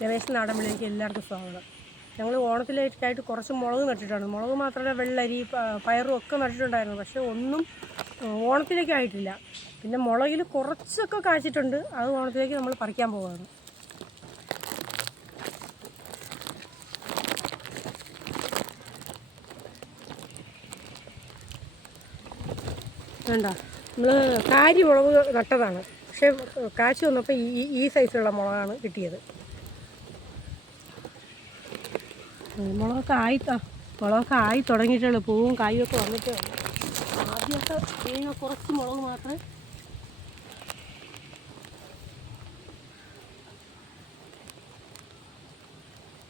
രമേശ് നാടൻ വിളിയിലേക്ക് എല്ലാവർക്കും സ്വാഗതം. ഞങ്ങൾ ഓണത്തിലേക്കായിട്ട് കുറച്ച് മുളക് നട്ടിട്ടുണ്ട്. മുളക് മാത്രമല്ല, വെള്ളരി, പയറും ഒക്കെ നട്ടിട്ടുണ്ടായിരുന്നു. പക്ഷേ ഒന്നും ഓണത്തിലേക്കായിട്ടില്ല. പിന്നെ മുളകിൽ കുറച്ചൊക്കെ കായ്ച്ചിട്ടുണ്ട്. അത് ഓണത്തിലേക്ക് നമ്മൾ പറിക്കാൻ പോവുകയാണ്. വേണ്ട, നമ്മൾ കാരി മുളക് നട്ടതാണ്. പക്ഷേ കാശ് വന്നപ്പോൾ ഈ സൈസിലുള്ള മുളകാണ് കിട്ടിയത്. മുളകൊക്കെ ആയി തുടങ്ങിയിട്ടുള്ളൂ. പൂവും കായൊക്കെ വന്നിട്ട് ആദ്യമൊക്കെ കുറച്ച് മുളക് മാത്രമേ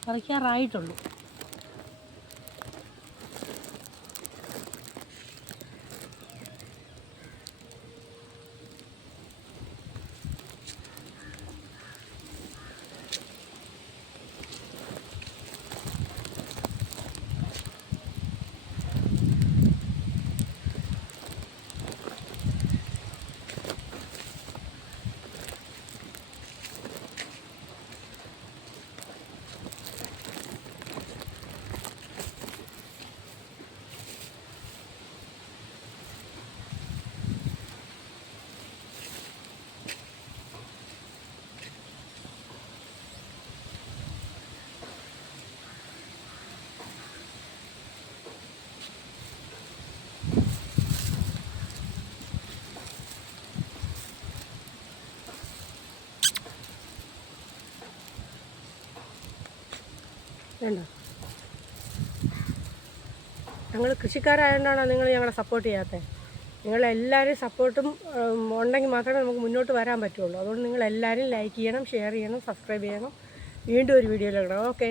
പറിക്കാറായിട്ടുള്ളൂ. വേണ്ട, ഞങ്ങൾ കൃഷിക്കാരായതുകൊണ്ടാണ് നിങ്ങൾ ഞങ്ങളെ സപ്പോർട്ട് ചെയ്യാത്തത്. നിങ്ങളെല്ലാവരും സപ്പോർട്ടും ഉണ്ടെങ്കിൽ മാത്രമേ നമുക്ക് മുന്നോട്ട് വരാൻ പറ്റുള്ളൂ. അതുകൊണ്ട് നിങ്ങളെല്ലാവരും ലൈക്ക് ചെയ്യണം, ഷെയർ ചെയ്യണം, സബ്സ്ക്രൈബ് ചെയ്യണം. വീണ്ടും ഒരു വീഡിയോയിൽ ഇടണം. ഓക്കെ.